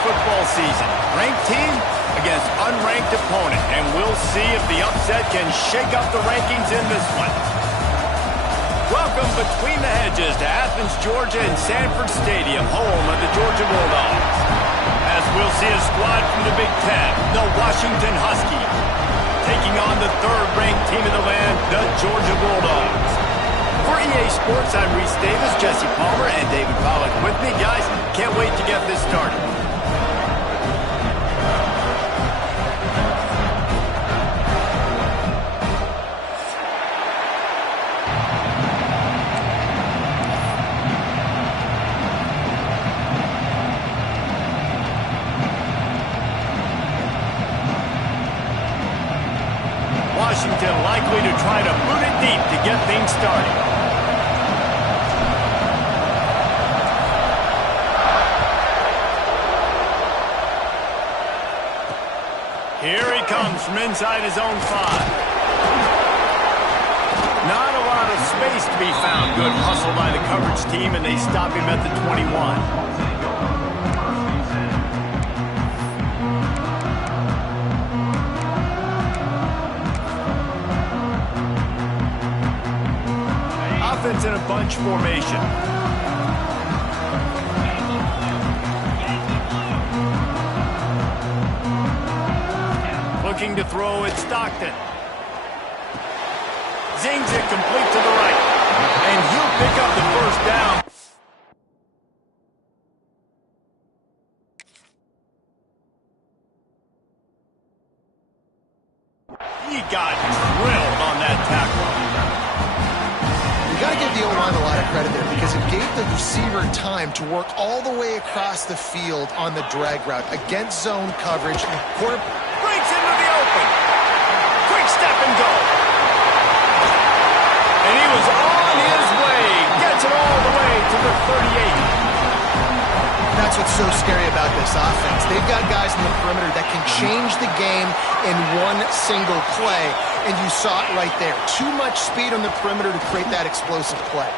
football season. Ranked team against unranked opponent, and we'll see if the upset can shake up the rankings in this one. Welcome between the hedges to Athens, Georgia and Sanford Stadium, home of the Georgia Bulldogs. As we'll see a squad from the Big Ten, the Washington Huskies, taking on the third-ranked team in the land, the Georgia Bulldogs. For EA Sports, I'm Reese Davis, Jesse Palmer, and David Pollack with me. Guys, can't wait to get this started. Washington likely to try to boot it deep to get things started. Here he comes from inside his own 5. Not a lot of space to be found. Good hustle by the coverage team, and they stop him at the 21. Offense in a bunch formation. Looking to throw at Stockton. Zings it complete to the right. And he'll pick up the first down. He got drilled on that tackle. You got to give the O-line a lot of credit there because it gave the receiver time to work all the way across the field on the drag route against zone coverage. Quarter breaks into the open. Quick step and go. And he was on his way. Gets it all the way to the 38. That's what's so scary about this offense. They've got guys in the perimeter that can change the game in one single play, and you saw it right there. Too much speed on the perimeter to create that explosive play.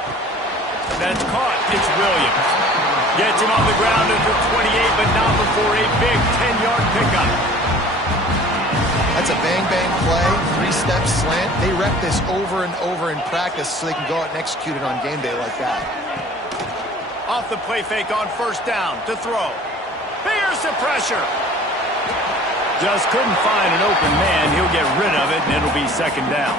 That's caught. It's Williams. Gets him on the ground at the 28, but not before a big 10-yard pickup. That's a bang-bang play, 3-step slant. They rep this over and over in practice so they can go out and execute it on game day like that. Off the play fake on first down to throw. Fierce the pressure. Just couldn't find an open man. He'll get rid of it, and it'll be second down.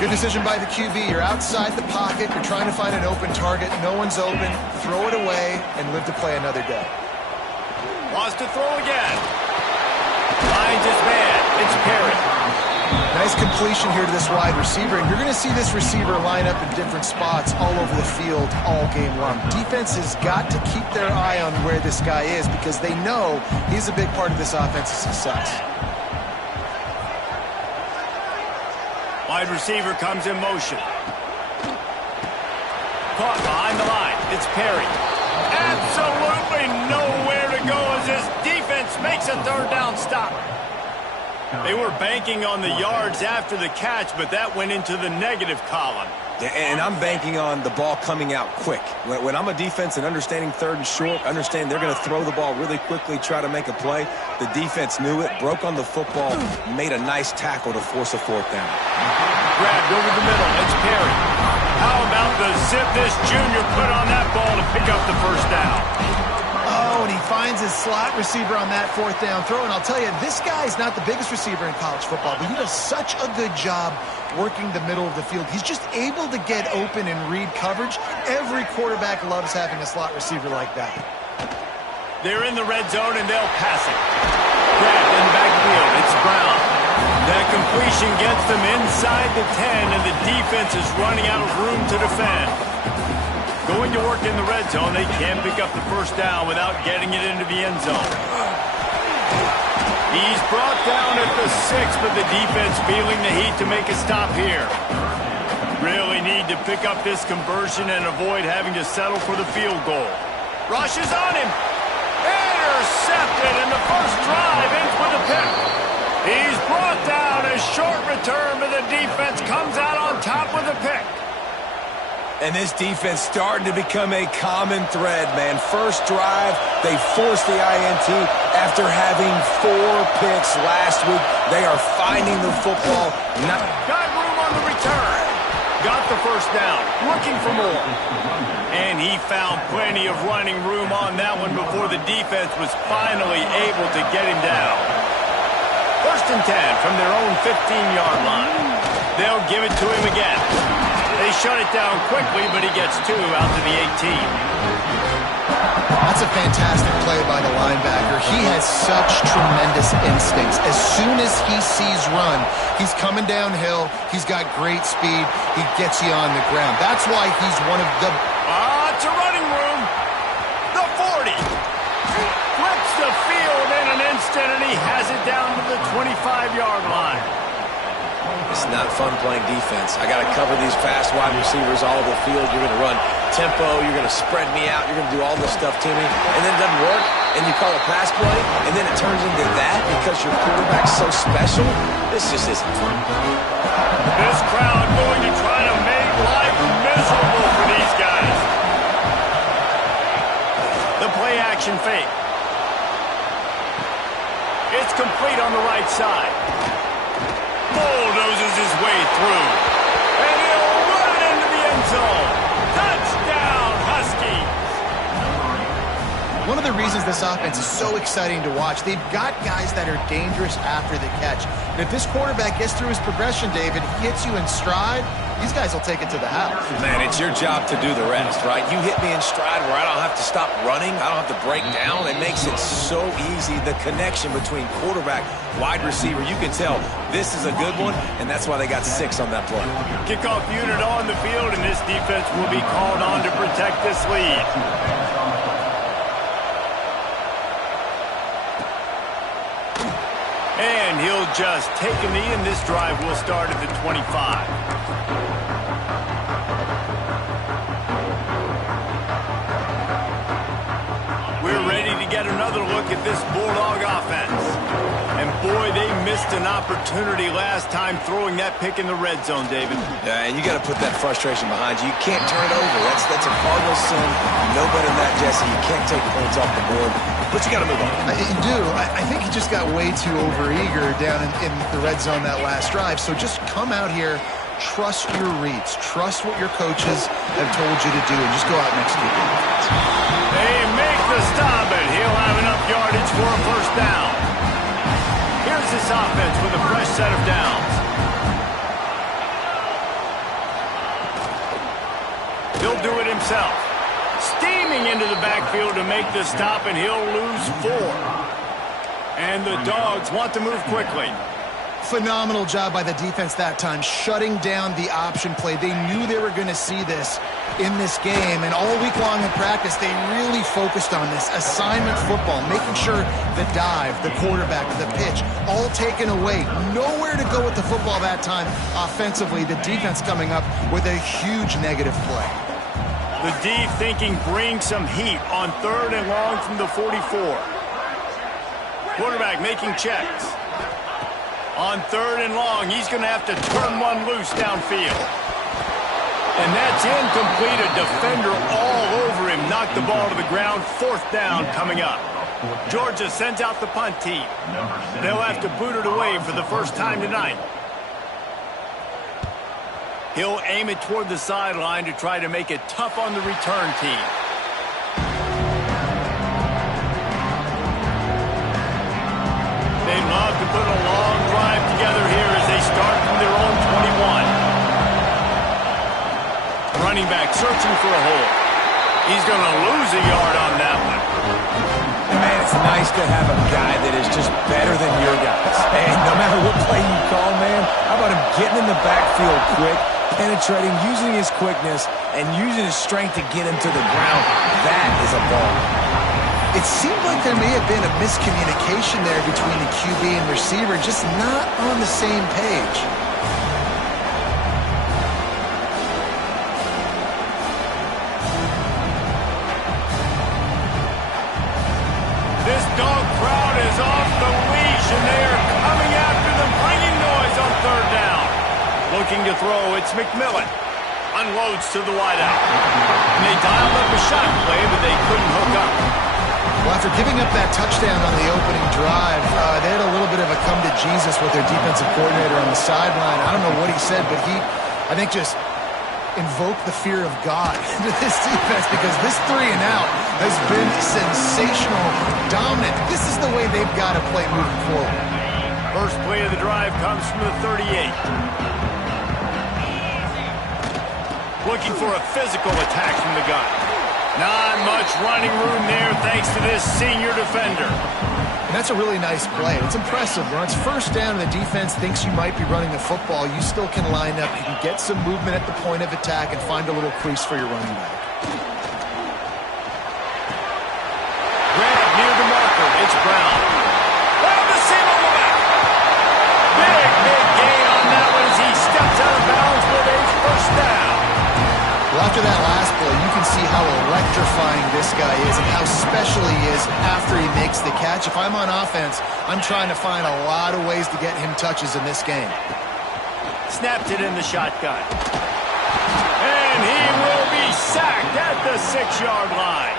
Good decision by the QB. You're outside the pocket. You're trying to find an open target. No one's open. Throw it away and live to play another day. Wants to throw again. Finds his man. It's Perry. Nice completion here to this wide receiver, and you're going to see this receiver line up in different spots all over the field all game long. Defense has got to keep their eye on where this guy is because they know he's a big part of this offense's success. Wide receiver comes in motion. Caught behind the line. It's Perry. Absolutely nowhere to go as this defense makes a third down stop. They were banking on the yards after the catch, but that went into the negative column. And I'm banking on the ball coming out quick. When I'm a defense and understanding third and short, understand they're going to throw the ball really quickly, try to make a play. The defense knew it, broke on the football, made a nice tackle to force a fourth down. Grabbed over the middle. It's Perry. How about the zip this junior put on that ball to pick up the first down? Oh, and he finds his slot receiver on that fourth down throw. And I'll tell you, this guy's not the biggest receiver in college football, but he does such a good job working the middle of the field. He's just able to get open and read coverage. Every quarterback loves having a slot receiver like that. They're in the red zone, and they'll pass it. Grabbed in the backfield. It's Brown. That completion gets them inside the 10, and the defense is running out of room to defend. Going to work in the red zone, they can't pick up the first down without getting it into the end zone. He's brought down at the 6, but the defense feeling the heat to make a stop here. Really need to pick up this conversion and avoid having to settle for the field goal. Rushes on him. Intercepted, and the first drive ends with a pick. He's brought down. A short return, but the defense comes out on top with a pick. And this defense starting to become a common thread, man. First drive, they forced the INT after having 4 picks last week. They are finding the football. Got room on the return. Got the first down. Looking for more. And he found plenty of running room on that one before the defense was finally able to get him down. First and 10 from their own 15-yard line. They'll give it to him again. They shut it down quickly, but he gets 2 out to the 18. That's a fantastic play by the linebacker. He has such tremendous instincts. As soon as he sees run, he's coming downhill. He's got great speed. He gets you on the ground. That's why he's one of the... It's a running room. The 40. Flips the field in an instant, and he has it down to the 25-yard line. It's not fun playing defense. I got to cover these fast wide receivers all over the field. You're going to run tempo. You're going to spread me out. You're going to do all this stuff to me. And then it doesn't work, and you call a pass play, and then it turns into that because your quarterback's so special. This just isn't fun. This crowd going to try to make life miserable for these guys. The play-action fake. It's complete on the right side. Bulldozes his way through. And he'll run it into the end zone. Touchdown, Huskies! One of the reasons this offense is so exciting to watch, they've got guys that are dangerous after the catch. And if this quarterback gets through his progression, David, hits you in stride, these guys will take it to the house. Man, it's your job to do the rest, right? You hit me in stride where I don't have to stop running. I don't have to break down. It makes it so easy. The connection between quarterback, wide receiver, you can tell this is a good one, and that's why they got 6 on that play. Kickoff unit on the field, and this defense will be called on to protect this lead. And he'll just take a knee, and this drive will start at the 25. We're ready to get another look at this Bulldog offense. And boy, they missed an opportunity last time throwing that pick in the red zone, David. Yeah, and you got to put that frustration behind you. You can't turn it over. That's a cardinal sin. No better than that, Jesse. You can't take points off the board, but you got to move on. You do. I think he just got way too overeager down in the red zone that last drive. So just come out here, trust your reads, trust what your coaches have told you to do, and just go out and execute. They make the stop, and he'll have enough yardage for a first down. Here's this offense with a fresh set of downs. He'll do it himself. Steaming into the backfield to make the stop, and he'll lose 4. And the Dogs want to move quickly. Phenomenal job by the defense that time, shutting down the option play. They knew they were going to see this in this game, and all week long in practice, they really focused on this assignment football, making sure the dive, the quarterback, the pitch, all taken away. Nowhere to go with the football that time offensively. The defense coming up with a huge negative play. The D thinking bring some heat on 3rd and long from the 44. Quarterback making checks. On 3rd and long, he's going to have to turn one loose downfield. And that's incomplete. A defender all over him. Knocked the ball to the ground. 4th down coming up. Georgia sends out the punt team. They'll have to boot it away for the first time tonight. He'll aim it toward the sideline to try to make it tough on the return team. They love to put a long drive together here as they start from their own 21. Running back searching for a hole. He's going to lose a yard on that one. Man, it's nice to have a guy that is just better than your guys. And no matter what play you call, man, how about him getting in the backfield quick, penetrating, using his quickness, and using his strength to get him to the ground. That is a ball. It seemed like there may have been a miscommunication there between the QB and receiver, just not on the same page. This dog crowd is off the leash, and they are coming after them, bringing noise on 3rd down. Looking to throw, it's McMillan. unloads to the wideout. And they dialed up a shot play, but they couldn't hook up. Well, after giving up that touchdown on the opening drive, they had a little bit of a come to Jesus with their defensive coordinator on the sideline. I don't know what he said, but he, I think, just invoked the fear of God into this defense, because this 3 and out has been sensational, dominant. This is the way they've got to play moving forward. First play of the drive comes from the 38. Looking for a physical attack from the gun. Not much running room there thanks to this senior defender. And that's a really nice play. It's impressive. When it's first down and the defense thinks you might be running the football, you still can line up. You can get some movement at the point of attack and find a little crease for your running back. Grab near the marker. It's Brown. Well, the seam on the back. Big gain on that one as he steps out of bounds with a first down. Well, after that last play, you can see how electrifying this guy is and how special he is after he makes the catch. If I'm on offense, I'm trying to find a lot of ways to get him touches in this game. Snapped it in the shotgun. And he will be sacked at the 6-yard line.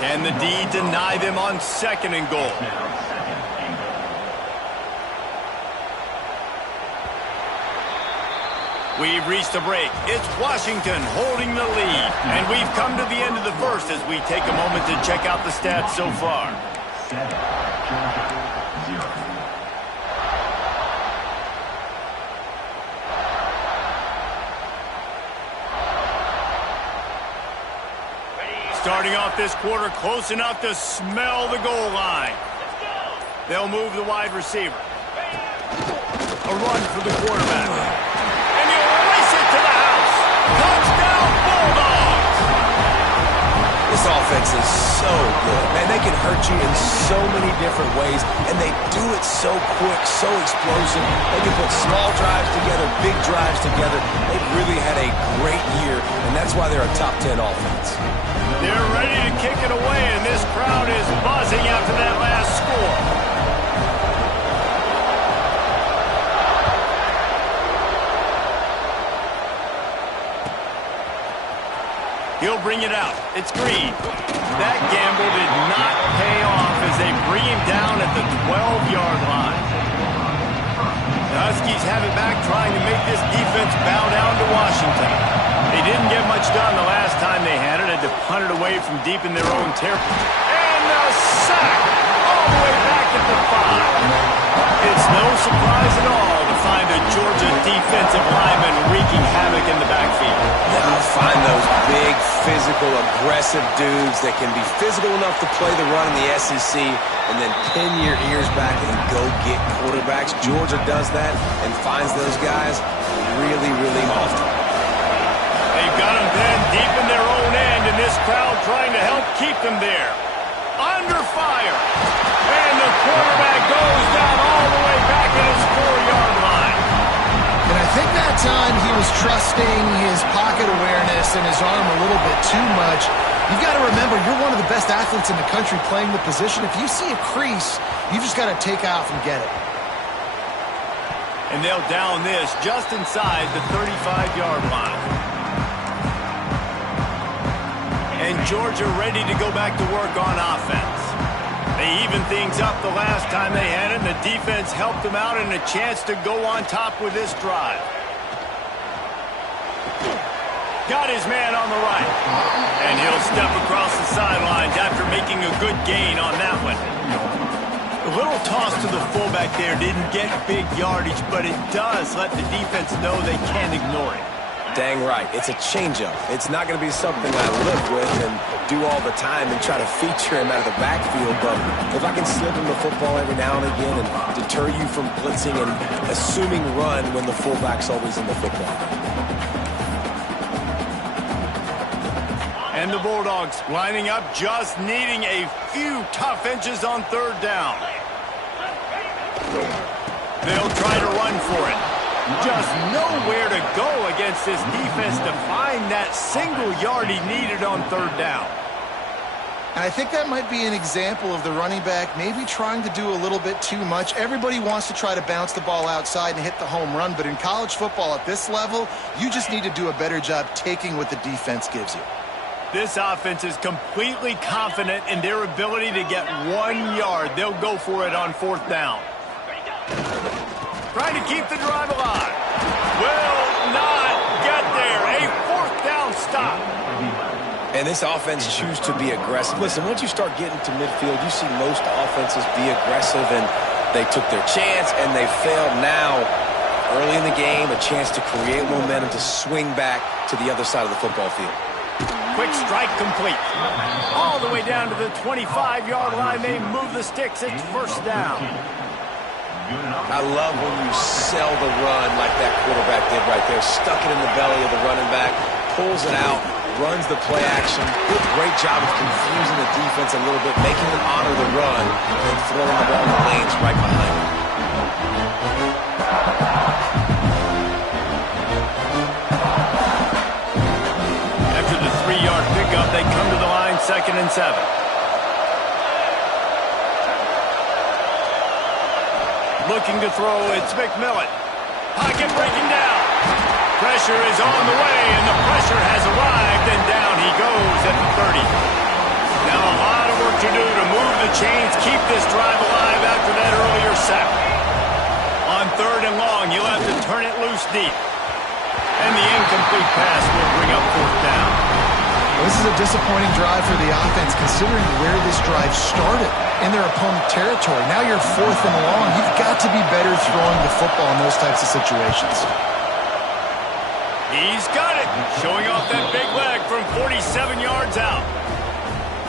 Can the D deny them on 2nd and goal? We've reached a break. It's Washington holding the lead. And we've come to the end of the first as we take a moment to check out the stats so far. Starting off this quarter close enough to smell the goal line. They'll move the wide receiver. A run for the quarterback. Touchdown, Bulldawgs! This offense is so good. Man, they can hurt you in so many different ways, and they do it so quick, so explosive. They can put small drives together, big drives together. They've really had a great year, and that's why they're a top 10 offense. They're ready to kick it away, and this crowd is buzzing after that last score. He'll bring it out. It's Green. That gamble did not pay off as they bring him down at the 12-yard line. The Huskies have it back, trying to make this defense bow down to Washington. They didn't get much done the last time they had it. Had to punt it away from deep in their own territory. And the sack all the way back at the 5. It's no surprise at all to find a Georgia defensive lineman wreaking havoc in the backfield. Yeah, find those big, physical, aggressive dudes that can be physical enough to play the run in the SEC and then pin your ears back and go get quarterbacks. Georgia does that and finds those guys really often. They've got them pinned deep in their own end, and this crowd trying to help keep them there. Under fire. And the quarterback goes down all the way back at his 4-yard line. And I think that time he was trusting his pocket awareness and his arm a little bit too much. You've got to remember, you're one of the best athletes in the country playing the position. If you see a crease, you've just got to take off and get it. And they'll down this just inside the 35-yard line. And Georgia ready to go back to work on offense. They evened things up the last time they had it, and the defense helped them out and a chance to go on top with this drive. Got his man on the right. And he'll step across the sidelines after making a good gain on that one. A little toss to the fullback there didn't get big yardage, but it does let the defense know they can't ignore it. Dang right. It's a changeup. It's not going to be something I live with and do all the time and try to feature him out of the backfield, but if I can slip him the football every now and again and deter you from blitzing and assuming run when the fullback's always in the football. And the Bulldogs lining up, just needing a few tough inches on 3rd down. They'll try to run for it. Just nowhere to go against this defense to find that single yard he needed on 3rd down. And I think that might be an example of the running back maybe trying to do a little bit too much. Everybody wants to try to bounce the ball outside and hit the home run, but in college football at this level, you just need to do a better job taking what the defense gives you. This offense is completely confident in their ability to get 1 yard. They'll go for it on 4th down. Trying to keep the drive alive. Will not get there. A 4th down stop. And this offense chooses to be aggressive. Listen, once you start getting to midfield, you see most offenses be aggressive, and they took their chance, and they failed. Now, early in the game, a chance to create momentum to swing back to the other side of the football field. Quick strike complete. All the way down to the 25-yard line. They move the sticks. It's 1st down. I love when you sell the run like that quarterback did right there. Stuck it in the belly of the running back, pulls it out, runs the play action. Great job of confusing the defense a little bit, making them honor the run, and throwing the ball in the lanes right behind them. After the 3-yard pickup, they come to the line, 2nd and 7. Looking to throw, it's McMillan. Pocket breaking down. Pressure is on the way, and the pressure has arrived, and down he goes at the 30. Now a lot of work to do to move the chains, keep this drive alive after that earlier sack. On 3rd and long, you'll have to turn it loose deep. And the incomplete pass will bring up 4th down. This is a disappointing drive for the offense, considering where this drive started in their opponent territory. Now you're 4th and long. You've got to be better throwing the football in those types of situations. He's got it, showing off that big leg from 47 yards out.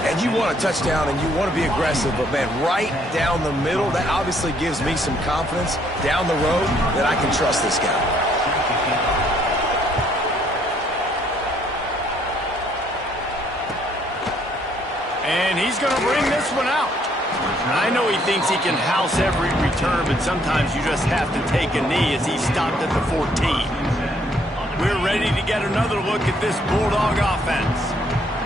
And you want a touchdown, and you want to be aggressive, but, man, right down the middle, that obviously gives me some confidence down the road that I can trust this guy. And he's going to bring this one out. I know he thinks he can house every return, but sometimes you just have to take a knee as he stopped at the 14. We're ready to get another look at this Bulldog offense.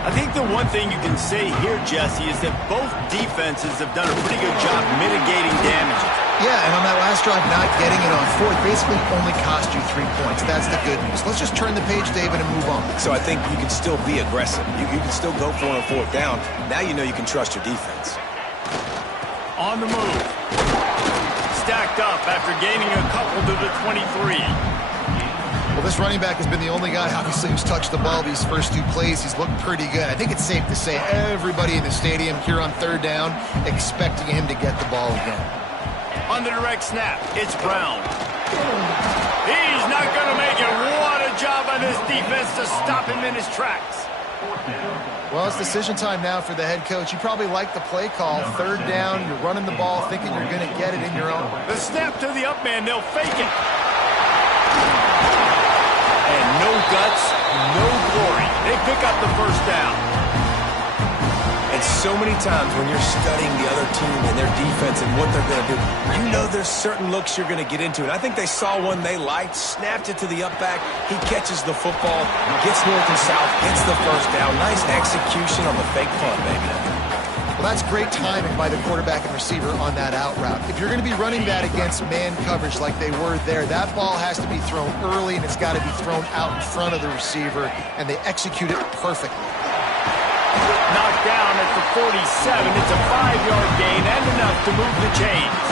I think the one thing you can say here, Jesse, is that both defenses have done a pretty good job mitigating damages. Yeah, and on that last drive, not getting it on 4th basically only cost you 3 points. That's the good news. Let's just turn the page, David, and move on. So I think you can still be aggressive. You can still go for it on 4th down. Now you know you can trust your defense. On the move. Stacked up after gaining a couple to the 23. Well, this running back has been the only guy, obviously, who's touched the ball these first 2 plays. He's looked pretty good. I think it's safe to say everybody in the stadium here on 3rd down expecting him to get the ball again. On the direct snap, it's Brown. He's not going to make it. What a job by this defense to stop him in his tracks. Well, it's decision time now for the head coach. You probably like the play call. 3rd down, you're running the ball thinking you're going to get it in your own. The snap to the up man, they'll fake it. And no guts, no glory. They pick up the 1st down. And so many times when you're studying the other team and their defense and what they're going to do, you know there's certain looks you're going to get into. And I think they saw one they liked, snapped it to the up back. He catches the football, gets north and south, gets the 1st down. Nice execution on the fake punt, baby. Well, that's great timing by the quarterback and receiver on that out route. If you're going to be running that against man coverage like they were there, that ball has to be thrown early, and it's got to be thrown out in front of the receiver, and they execute it perfectly. Knocked down at the 47. It's a 5-yard gain and enough to move the chains.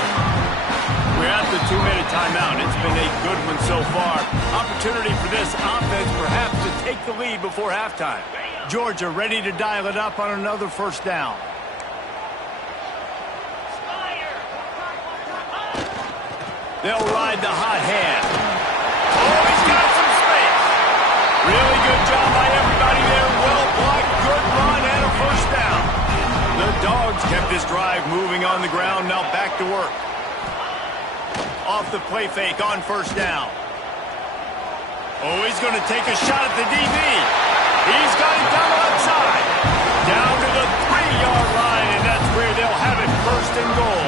We're at the 2-minute timeout. It's been a good one so far. Opportunity for this offense perhaps to take the lead before halftime. Georgia ready to dial it up on another 1st down. They'll ride the hot hand. Oh, he's got some space. Really good job by everybody there. Well blocked, good run, and a 1st down. The Dogs kept this drive moving on the ground. Now back to work. Off the play fake on 1st down. Oh, he's going to take a shot at the DB. He's got it down the left side. Down to the 3-yard line, and that's where they'll have it, 1st and goal.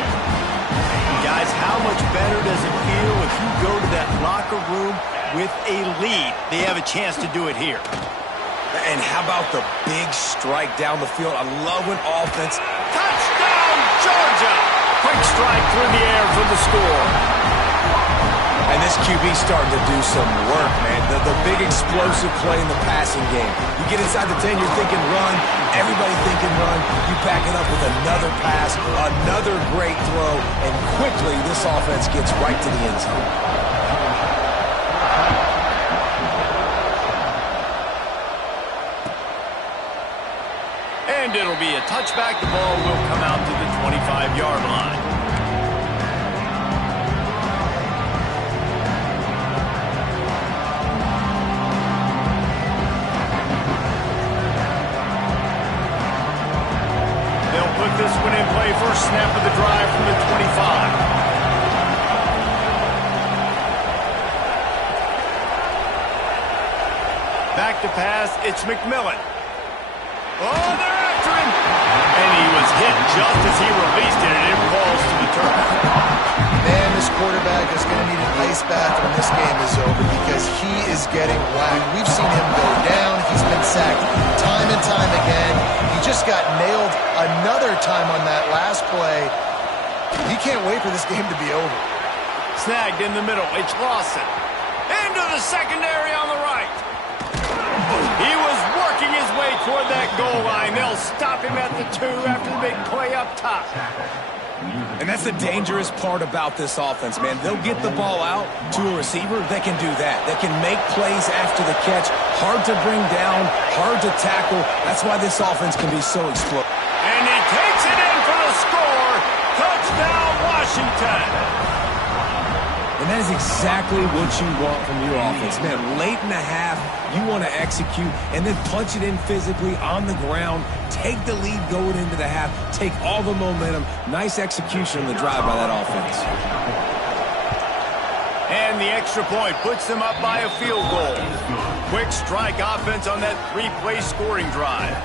Guys, how much better does it feel if you go to that locker room with a lead? They have a chance to do it here. And how about the big strike down the field? I love when offense... Touchdown, Georgia! Quick strike through the air for the score. And this QB's starting to do some work, man. The big explosive play in the passing game. You get inside the 10, you're thinking run. Everybody thinking run. You back it up with another pass, another great throw, and quickly this offense gets right to the end zone. And it'll be a touchback. The ball will come out to the 25-yard line. They'll put this one in play. First snap of the drive from the 25. Back to pass. It's McMillan. Oh, they're after him. And he was hit just as he released it, and it falls to the turf. Man, this quarterback is going to need an ice bath when this game is over because he is getting whacked. We've seen him go down. He's been sacked time and time again. He just got nailed another time on that last play. He can't wait for this game to be over. Snagged in the middle. It's Lawson. Into the secondary on the right. He was working his way toward that goal line. They'll stop him at the 2 after the big play up top. And that's the dangerous part about this offense, man. They'll get the ball out to a receiver. They can do that. They can make plays after the catch. Hard to bring down, hard to tackle. That's why this offense can be so explosive. And he takes it in for the score. Touchdown, Washington. And that is exactly what you want from your offense. Man, late in the half, you want to execute and then punch it in physically on the ground. Take the lead going into the half. Take all the momentum. Nice execution on the drive by that offense. And the extra point puts them up by a field goal. Quick strike offense on that 3-play scoring drive.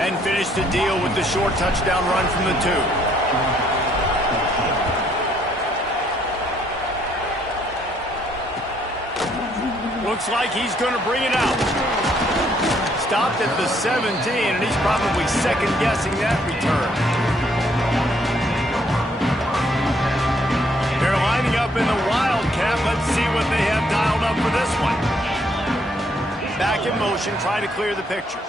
And finish the deal with the short touchdown run from the 2. Looks like he's going to bring it out. Stopped at the 17, and he's probably second-guessing that return. They're lining up in the Wildcat. Let's see what they have dialed up for this one. Back in motion, try to clear the picture.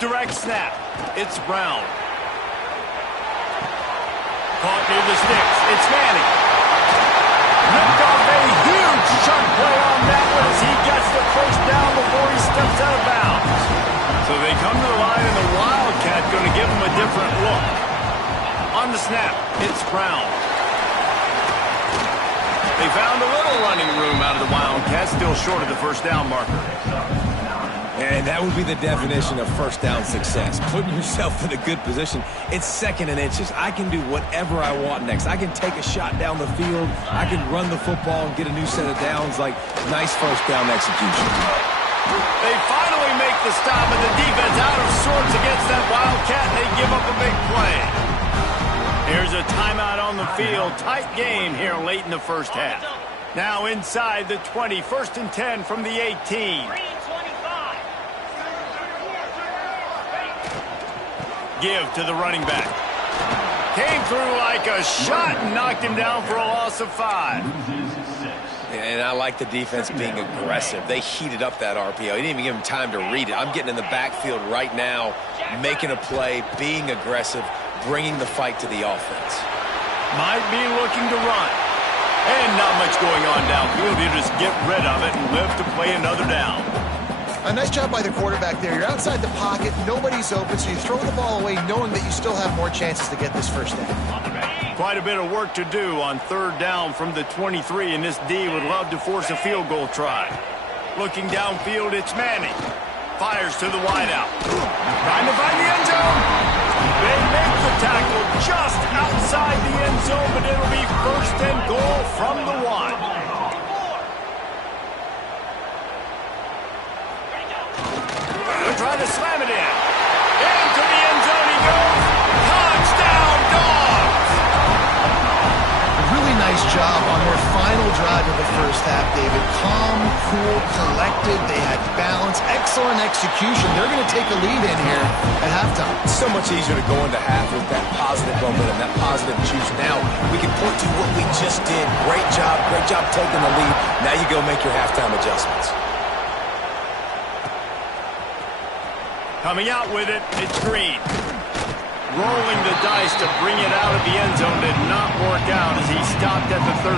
Direct snap. It's Brown. Caught near the sticks. It's Manning. Ripped off a huge chunk play on that one as he gets the first down before he steps out of bounds. So they come to the line, and the Wildcat going to give him a different look. On the snap, it's Brown. They found a little running room out of the Wildcat, still short of the first down marker. And that would be the definition of first down success. Putting yourself in a good position. It's second and inches. I can do whatever I want next. I can take a shot down the field. I can run the football and get a new set of downs. Like, nice first down execution. They finally make the stop, and the defense out of sorts against that Wildcat, and they give up a big play. Here's a timeout on the field. Tight game here late in the first half. Now inside the 20, 1st and 10 from the 18. Give to the running back. Came through like a shot and knocked him down for a loss of 5. And I like the defense being aggressive. They heated up that RPO. He didn't even give him time to read it. I'm getting in the backfield right now, making a play, being aggressive, bringing the fight to the offense. Might be looking to run. And not much going on downfield. You just get rid of it and live to play another down. A nice job by the quarterback there. You're outside the pocket, nobody's open, so you throw the ball away knowing that you still have more chances to get this first down. Quite a bit of work to do on 3rd down from the 23, and this D would love to force a field goal try. Looking downfield, it's Manning. Fires to the wideout. Trying to find the end zone. They make the tackle just outside the end zone, but it'll be 1st and goal from the 1. Trying to slam it in. Into the end zone he goes. Touchdown, Dogs! A really nice job on their final drive of the first half, David. Calm, cool, collected. They had balance, excellent execution. They're going to take a lead in here at halftime. It's so much easier to go into half with that positive momentum, that positive juice. Now we can point to what we just did. Great job taking the lead. Now you go make your halftime adjustments. Coming out with it, it's Green. Rolling the dice to bring it out of the end zone did not work out as he stopped at the 13.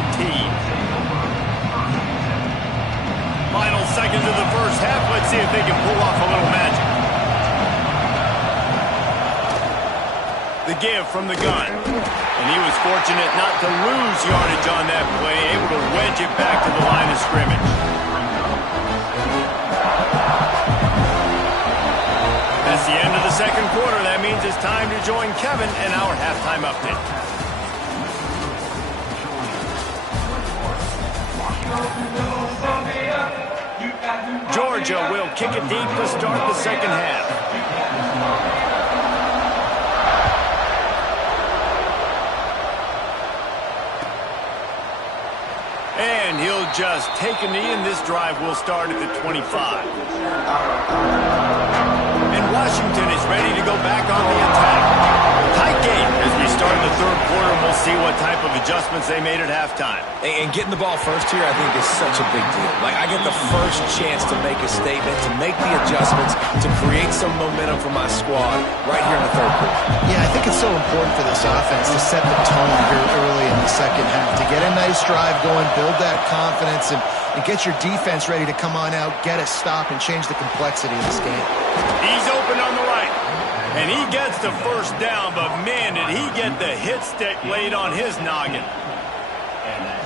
Final seconds of the first half. Let's see if they can pull off a little magic. The give from the gun. And he was fortunate not to lose yardage on that play, able to wedge it back to the line of scrimmage. That's the end of the second quarter. That means it's time to join Kevin in our halftime update. Georgia will kick it deep to start the second half. And he'll just take a knee, and this drive will start at the 25. And Washington is ready to go back on the attack. Tight game as we start the third quarter, and we'll see what type of adjustments they made at halftime. And getting the ball first here, I think, is such a big deal. Like, I get the first chance to make a statement, to make the adjustments, to create some momentum for my squad right here in the third quarter. Yeah, I think it's so important for this offense to set the tone here early in the second half, to get a nice drive going, build that confidence, and get your defense ready to come on out, get a stop, and change the complexity of this game. He's open on the right, and he gets the first down, but man, did he get the hit stick laid on his noggin.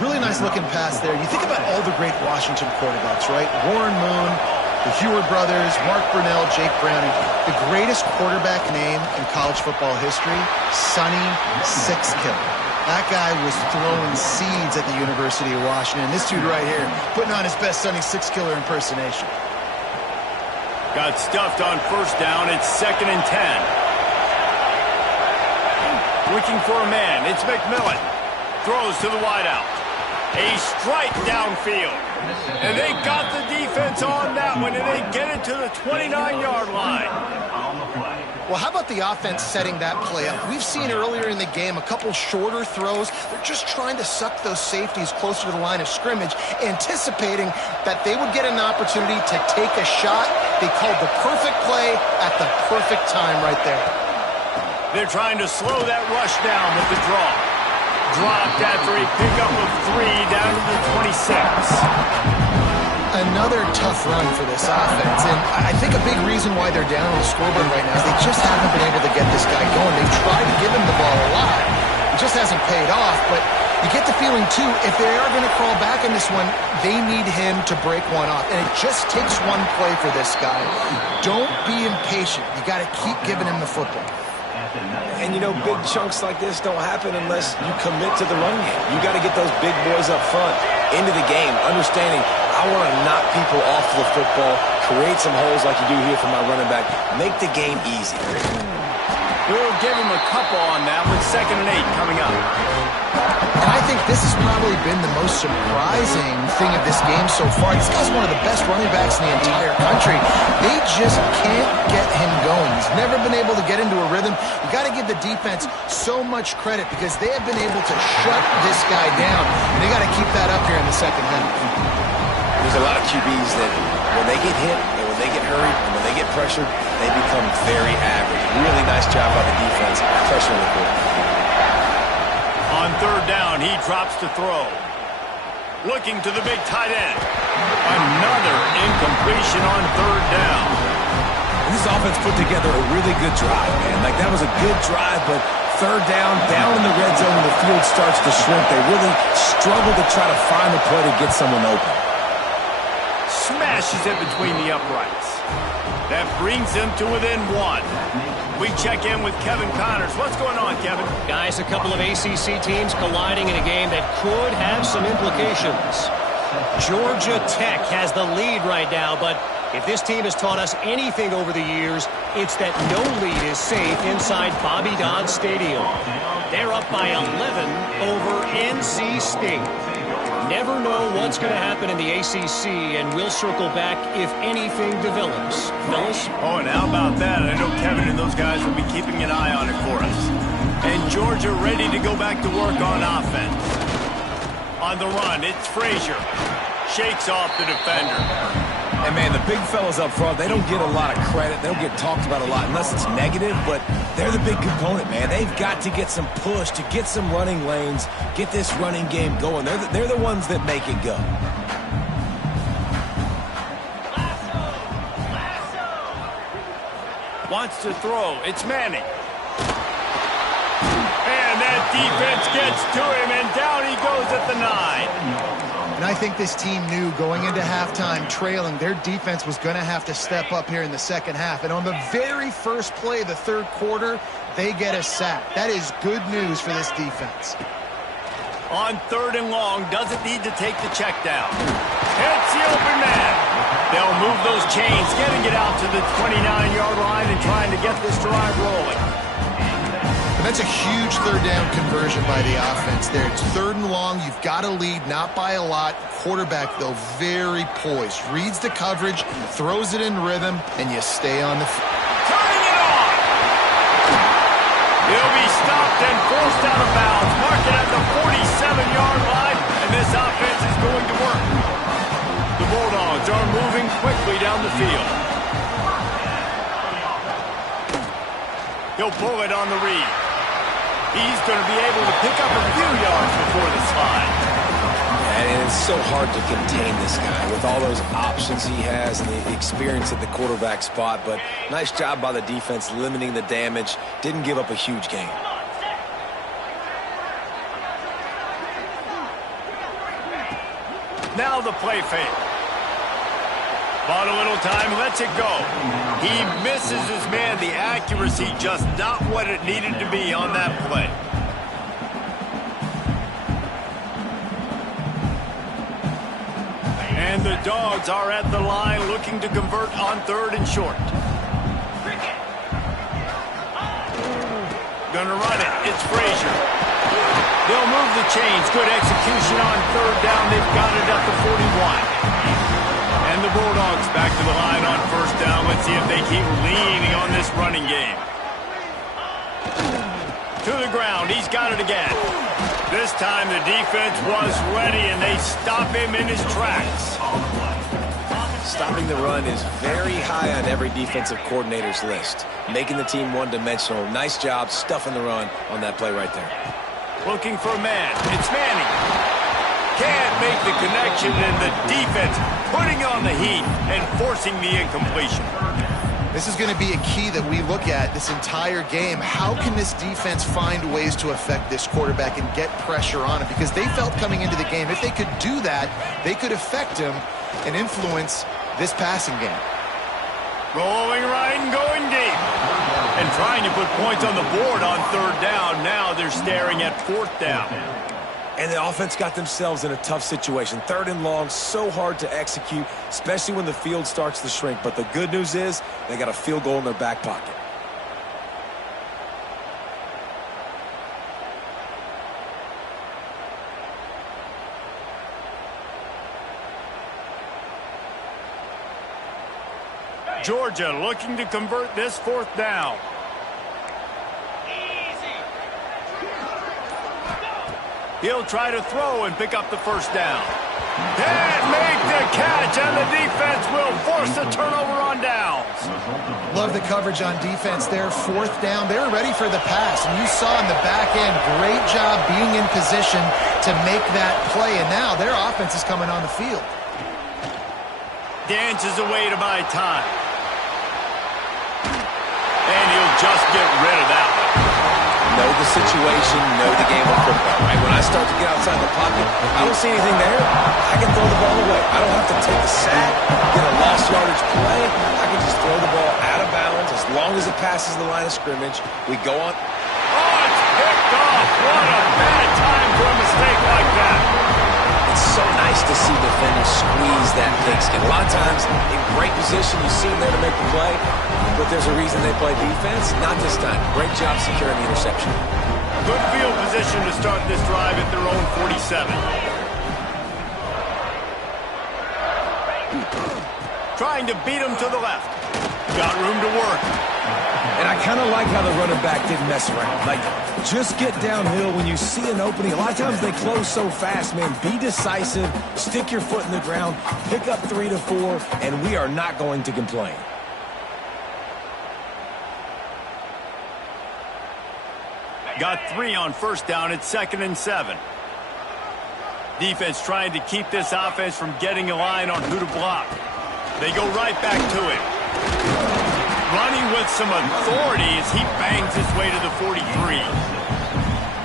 Really nice looking pass there. You think about all the great Washington quarterbacks, right? Warren Moon, the Heward brothers, Mark Brunell, Jake Browning. The greatest quarterback name in college football history, Sonny Sixkiller. That guy was throwing seeds at the University of Washington. This dude right here, putting on his best Sonny Sixkiller impersonation. Got stuffed on first down. It's 2nd and 10. Looking for a man. It's McMillan. Throws to the wideout. A strike downfield. And they got the defense on that one, and they get it to the 29-yard line. Well, how about the offense setting that play up? We've seen earlier in the game a couple shorter throws. They're just trying to suck those safeties closer to the line of scrimmage, anticipating that they would get an opportunity to take a shot. They called the perfect play at the perfect time right there. They're trying to slow that rush down with the draw. Dropped after a pickup of 3 down to the 26. Another tough run for this offense, and I think a big reason why they're down on the scoreboard right now is they just haven't been able to get this guy going. They've tried to give him the ball a lot. It just hasn't paid off, but you get the feeling, too, if they are going to crawl back in this one, they need him to break one off, and it just takes one play for this guy. Don't be impatient. You got to keep giving him the football. And, you know, big chunks like this don't happen unless you commit to the run game. You got to get those big boys up front into the game, understanding I want to knock people off the football, create some holes like you do here for my running back, make the game easy. We'll give him a couple on that with 2nd and 8 coming up. And I think this has probably been the most surprising thing of this game so far. This guy's one of the best running backs in the entire country. They just can't get him going. He's never been able to get into a rhythm. You got to give the defense so much credit because they have been able to shut this guy down. And they got to keep that up here in the second half. There's a lot of QBs that when they get hit and when they get hurried and when they get pressured, they become very average. Really nice job by the defense, pressuring the quarterback. On 3rd down, he drops to throw. Looking to the big tight end. Another incompletion on 3rd down. This offense put together a really good drive, man. Like, that was a good drive, but 3rd down in the red zone when the field starts to shrink, they really struggle to try to find the play to get someone open. Smashes it between the uprights. That brings him to within 1. We check in with Kevin Connors. What's going on, Kevin? Guys, a couple of ACC teams colliding in a game that could have some implications. Georgia Tech has the lead right now, but if this team has taught us anything over the years, it's that no lead is safe inside Bobby Dodd Stadium. They're up by 11 over NC State. Never know what's going to happen in the ACC, and we'll circle back if anything develops. Fellas? Oh, and how about that? I know Kevin and those guys will be keeping an eye on it for us. And Georgia ready to go back to work on offense. On the run, it's Frazier. Shakes off the defender. And, man, the big fellas up front, they don't get a lot of credit. They don't get talked about a lot unless it's negative, but they're the big component, man. They've got to get some push, to get some running lanes, get this running game going. They're the ones that make it go. Wants to throw. It's Manning. And that defense gets to him, and down he goes at the 9. And I think this team knew going into halftime trailing, their defense was going to have to step up here in the second half. And on the very first play of the third quarter, they get a sack. That is good news for this defense. On 3rd and long, doesn't need to take the check down. It's the open man. They'll move those chains, getting it out to the 29-yard line and trying to get this drive rolling. And that's a huge third down conversion by the offense there. It's 3rd and long. You've got to lead, not by a lot. Quarterback, though, very poised. Reads the coverage, throws it in rhythm, and you stay on the field. Turning it on! He'll be stopped and forced out of bounds. Mark it at the 47-yard line, and this offense is going to work. The Bulldogs are moving quickly down the field. He'll pull it on the read. He's going to be able to pick up a few yards before the slide. And it's so hard to contain this guy with all those options he has and the experience at the quarterback spot. But nice job by the defense limiting the damage. Didn't give up a huge gain. Now the play fake. Bought a little time, lets it go. He misses his man. The accuracy just not what it needed to be on that play. And the Dogs are at the line looking to convert on 3rd and short. Gonna run it. It's Frazier. They'll move the chains. Good execution on 3rd down. They've got it at the 41. And the Bulldogs back to the line on 1st down. Let's see if they keep leaning on this running game. To the ground. He's got it again. This time the defense was ready, and they stop him in his tracks. Stopping the run is very high on every defensive coordinator's list. Making the team one-dimensional. Nice job stuffing the run on that play right there. Looking for a man. It's Manning. Can't make the connection, and the defense putting on the heat and forcing the incompletion. This is going to be a key that we look at this entire game. How can this defense find ways to affect this quarterback and get pressure on him? Because they felt coming into the game, if they could do that, they could affect him and influence this passing game. Rolling right and going deep. And trying to put points on the board on 3rd down. Now they're staring at 4th down. And the offense got themselves in a tough situation. 3rd and long, so hard to execute, especially when the field starts to shrink. But the good news is they got a field goal in their back pocket. Georgia looking to convert this 4th down. He'll try to throw and pick up the 1st down. Can't make the catch, and the defense will force a turnover on downs. Love the coverage on defense there. 4th down. They were ready for the pass, and you saw in the back end, great job being in position to make that play, and now their offense is coming on the field. Dances away to buy time. And he'll just get rid of that one. Know the situation, know the game of football, right? When I start to get outside the pocket, I don't see anything there, I can throw the ball away. I don't have to take a sack, get a lost yardage play. I can just throw the ball out of bounds as long as it passes the line of scrimmage. We go on. Oh, it's picked off. What a bad time for a mistake like that. It's so nice to see defenders squeeze that pigskin. A lot of times, in great position, you see them there to make the play, but there's a reason they play defense. Not this time. Great job securing the interception. Good field position to start this drive at their own 47. Trying to beat him to the left. Got room to work. And I kind of like how the running back didn't mess around. Like, just get downhill when you see an opening. A lot of times they close so fast, man. Be decisive, stick your foot in the ground, pick up 3 to 4, and we are not going to complain. Got 3 on first down. It's 2nd and 7. Defense trying to keep this offense from getting a line on who to block. They go right back to it. Running with some authority as he bangs his way to the 43.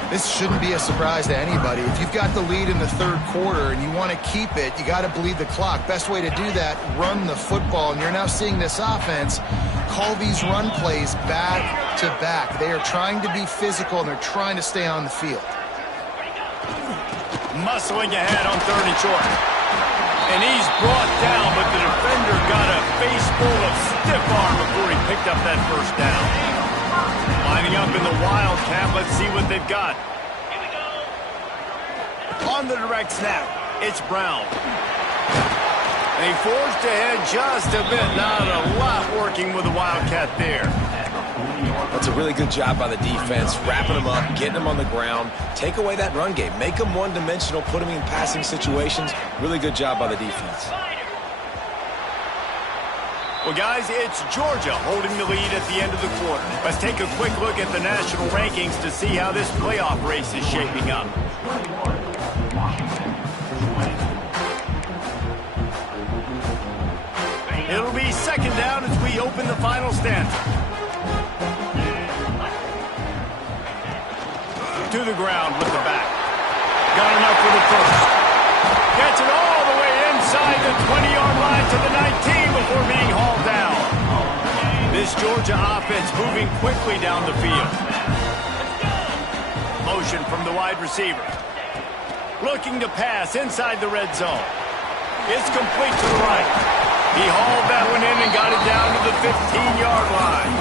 This shouldn't be a surprise to anybody. If you've got the lead in the third quarter and you want to keep it, you got to bleed the clock. Best way to do that, run the football. And you're now seeing this offense call these run plays back to back. They are trying to be physical, and they're trying to stay on the field. Muscling ahead on 3rd and short. And he's brought down, but the defender got a face full of stiff arm before he picked up that first down. Lining up in the Wildcat. Let's see what they've got. On the direct snap, it's Brown. They forced ahead just a bit. Not a lot working with the Wildcat there. That's a really good job by the defense, wrapping them up, getting them on the ground. Take away that run game. Make them one-dimensional, put them in passing situations. Really good job by the defense. Well, guys, it's Georgia holding the lead at the end of the quarter. Let's take a quick look at the national rankings to see how this playoff race is shaping up. It'll be 2nd down as we open the final stanza. To the ground with the back. Got enough for the first. Gets it all the way inside the 20-yard line to the 19 before being hauled down. This Georgia offense moving quickly down the field. Motion from the wide receiver. Looking to pass inside the red zone. It's complete to the right. He hauled that one in and got it down to the 15-yard line.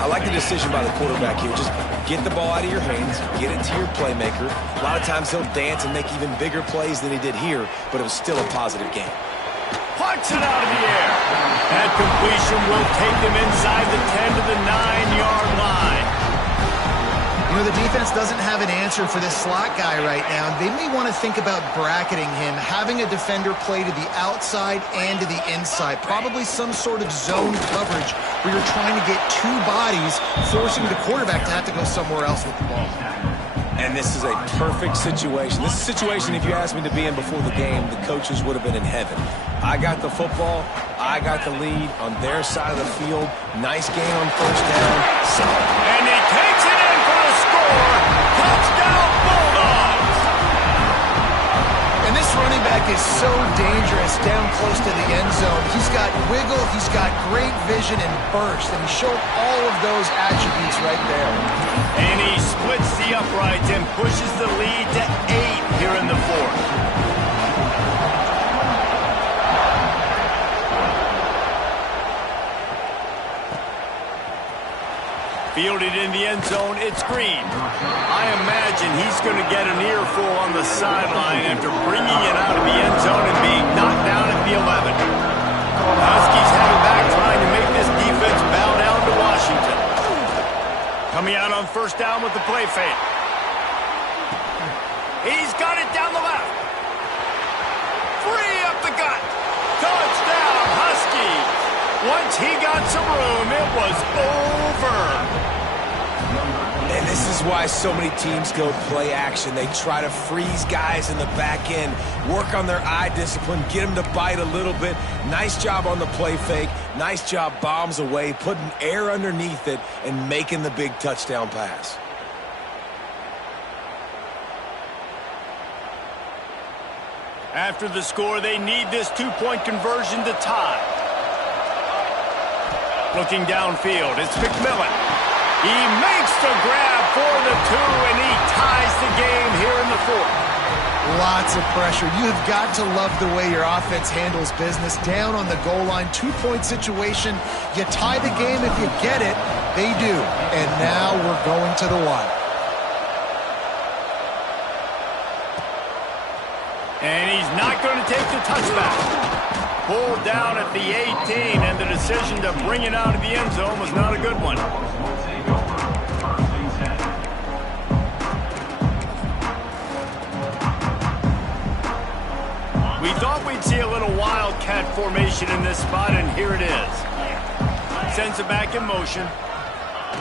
I like the decision by the quarterback here. Just get the ball out of your hands, get it to your playmaker. A lot of times he'll dance and make even bigger plays than he did here, but it was still a positive game. Punts it out of the air. That completion will take them inside the 10 to the 9-yard line. You know, the defense doesn't have an answer for this slot guy right now. They may want to think about bracketing him, having a defender play to the outside and to the inside. Probably some sort of zone coverage where you're trying to get 2 bodies, forcing the quarterback to have to go somewhere else with the ball. And this is a perfect situation. This is a situation, if you asked me to be in before the game, the coaches would have been in heaven. I got the football. I got the lead on their side of the field. Nice game on first down. And he takes it in for the score. Touchdown, Bulldogs. And this running back is so dangerous down close to the end zone. He's got wiggle, he's got great vision and burst, and he showed all of those attributes right there. And he splits the uprights and pushes the lead to 8 here in the 4th. Fielded in the end zone, it's Green. I imagine he's going to get an earful on the sideline after bringing it out of the end zone and being knocked down at the 11. Huskies have it back, trying to make this defense bow down to Washington. Coming out on first down with the play fake. He's got it down the left. Free up the gut. Touchdown, Huskies. Once he got some room, it was over. And this is why so many teams go play action. They try to freeze guys in the back end, work on their eye discipline, get them to bite a little bit. Nice job on the play fake. Nice job bombs away, putting air underneath it, and making the big touchdown pass. After the score, they need this 2-point conversion to tie. Looking downfield, it's McMillan. He makes the grab for the 2, and he ties the game here in the 4th. Lots of pressure. You have got to love the way your offense handles business. Down on the goal line, 2-point situation. You tie the game if you get it. They do. And now we're going to the wire. And he's not going to take the touchback. Pulled down at the 18, and the decision to bring it out of the end zone was not a good one. We thought we'd see a little wildcat formation in this spot, and here it is. Sends it back in motion.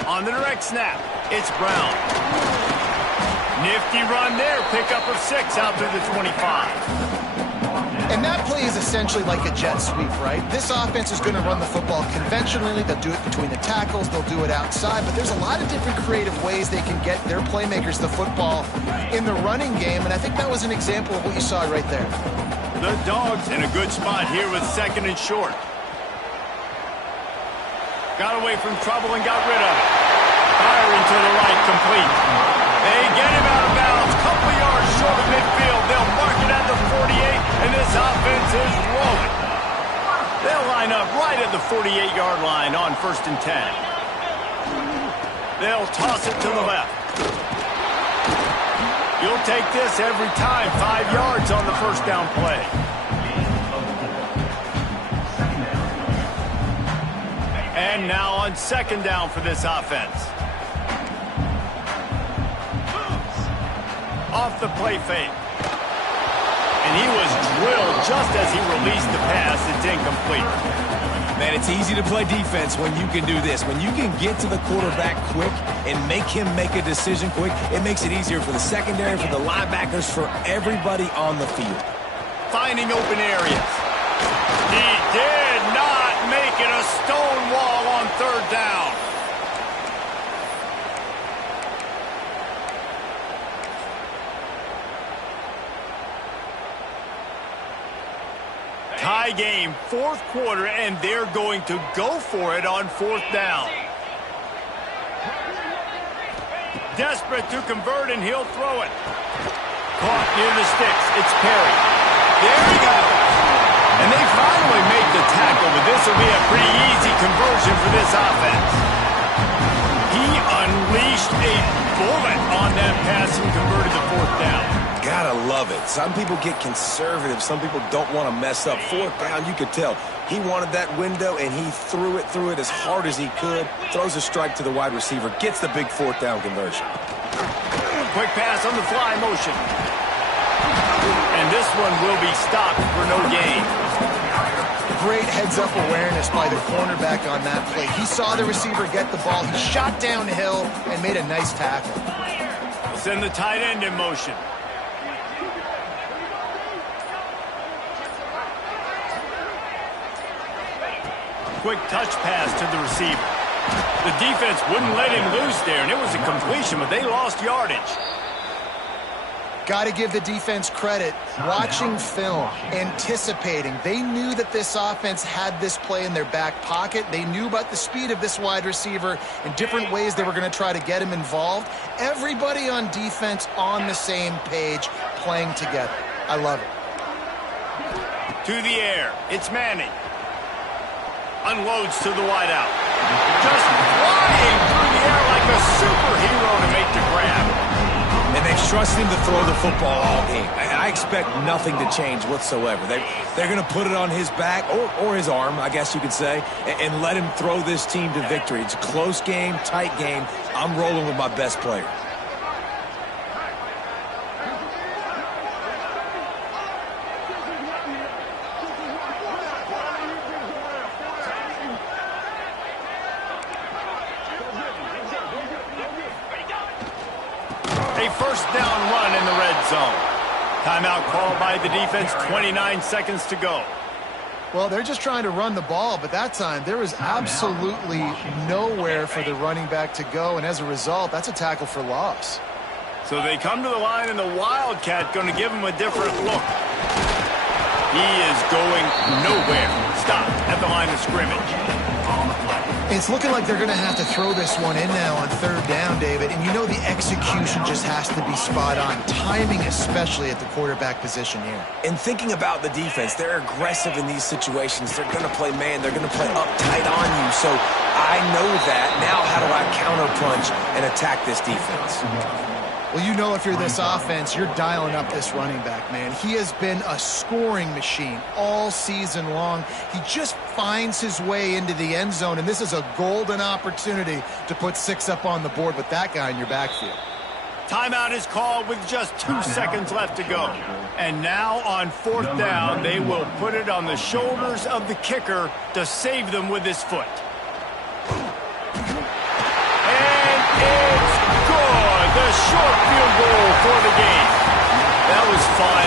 On the direct snap, it's Brown. Nifty run there, pickup of 6 out through the 25. And that play is essentially like a jet sweep, right? This offense is going to run the football conventionally. They'll do it between the tackles. They'll do it outside. But there's a lot of different creative ways they can get their playmakers the football in the running game. And I think that was an example of what you saw right there. The Dogs in a good spot here with 2nd and short. Got away from trouble and got rid of it. Firing to the right, complete. They get him out of bounds, couple yards short of midfield. They'll mark it at the 48, and this offense is rolling. They'll line up right at the 48-yard line on 1st and 10. They'll toss it to the left. You'll take this every time. 5 yards on the 1st down play. And now on 2nd down for this offense. Off the play fake. And he was drilled just as he released the pass. It's incomplete. Man, it's easy to play defense when you can do this. When you can get to the quarterback quick and make him make a decision quick, it makes it easier for the secondary, for the linebackers, for everybody on the field. Finding open areas. He did not make it a stone wall on 3rd down. Tie game, 4th quarter, and they're going to go for it on 4th down. Desperate to convert, and he'll throw it. Caught near the sticks. It's Perry. There he goes. And they finally make the tackle, but this will be a pretty easy conversion for this offense. He unleashed a bullet on that pass and converted the 4th down. Gotta love it. Some people get conservative. Some people don't want to mess up. 4th down, you could tell. He wanted that window, and he threw it as hard as he could. Throws a strike to the wide receiver. Gets the big 4th down conversion. Quick pass on the fly motion. And this one will be stopped for no gain. Great heads-up awareness by the cornerback on that play. He saw the receiver get the ball. He shot downhill and made a nice tackle. Send the tight end in motion. Quick touch pass to the receiver. The defense wouldn't let him loose there, and it was a completion, but they lost yardage. Got to give the defense credit. Watching film, anticipating. They knew that this offense had this play in their back pocket. They knew about the speed of this wide receiver and different ways they were going to try to get him involved. Everybody on defense on the same page, playing together. I love it. To the air. It's Manning. Unloads to the wideout. Just flying through the air like a superhero to make the grab. And they've trusted him to throw the football all game. I expect nothing to change whatsoever. They're going to put it on his back, or his arm, I guess you could say, and let him throw this team to victory. It's a close game, tight game. I'm rolling with my best player. A 1st down run in the red zone. Timeout called by the defense, 29 seconds to go. Well, they're just trying to run the ball, but that time there was absolutely nowhere for the running back to go, and as a result, that's a tackle for loss. So they come to the line, and the Wildcat going to give him a different look. He is going nowhere. Stop at the line of scrimmage. It's looking like they're going to have to throw this one in now on 3rd down, David. And you know the execution just has to be spot on. Timing, especially at the quarterback position here. And thinking about the defense, they're aggressive in these situations. They're going to play man. They're going to play uptight on you. So I know that. Now how do I counterpunch and attack this defense? Well, you know if you're this offense, you're dialing up this running back, man. He has been a scoring machine all season long. He just finds his way into the end zone, and this is a golden opportunity to put 6 up on the board with that guy in your backfield. Timeout is called with just 2 seconds left to go. And now on 4th down, they will put it on the shoulders of the kicker to save them with his foot. And it's good. The short field goal for the game. That was fun,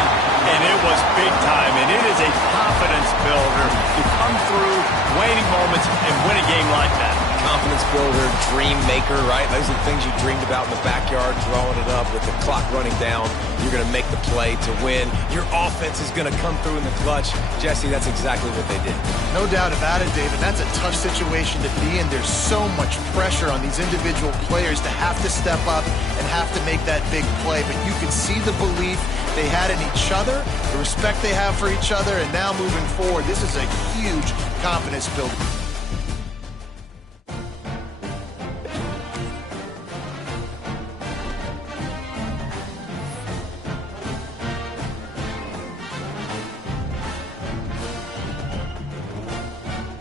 and it was big time. And it is a confidence builder to come through waning moments and win a game like that. Confidence builder, dream maker, right? Those are the things you dreamed about in the backyard, drawing it up with the clock running down. You're going to make the play to win. Your offense is going to come through in the clutch. Jesse, that's exactly what they did. No doubt about it, David. That's a tough situation to be in. There's so much pressure on these individual players to have to step up and have to make that big play. But you can see the belief they had in each other, the respect they have for each other, and now moving forward, this is a huge confidence builder.